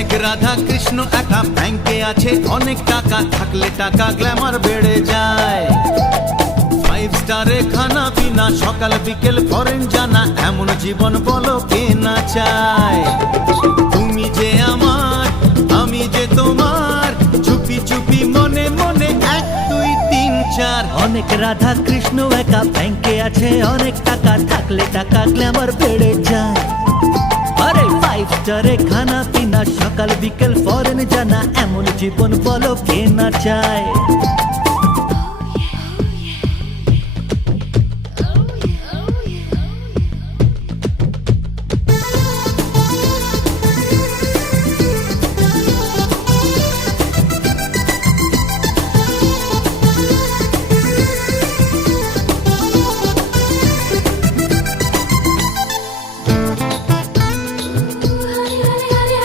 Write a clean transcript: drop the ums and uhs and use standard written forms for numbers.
অনেক রাধা কৃষ্ণ একা ব্যাংকে আছে অনেক টাকা, থাকলে টাকা গ্ল্যামার বেড়ে যায়। 5 স্টারে খানা পিনা, সকাল বিকেল ফরেন জানা, এমন জীবন বলো কে না চায়। তুমি যে আমার, আমি যে তোমার, চুপি চুপি মনে মনে 1 2 3 4। অনেক রাধা কৃষ্ণ একা ব্যাংকে আছে অনেক টাকা, থাকলে টাকা গ্ল্যামার বেড়ে যায়। আরে 5 স্টারে খানা পিনা, সকাল বিকেল ফরেন জানা, এমন জীবন বলো কে না চায়।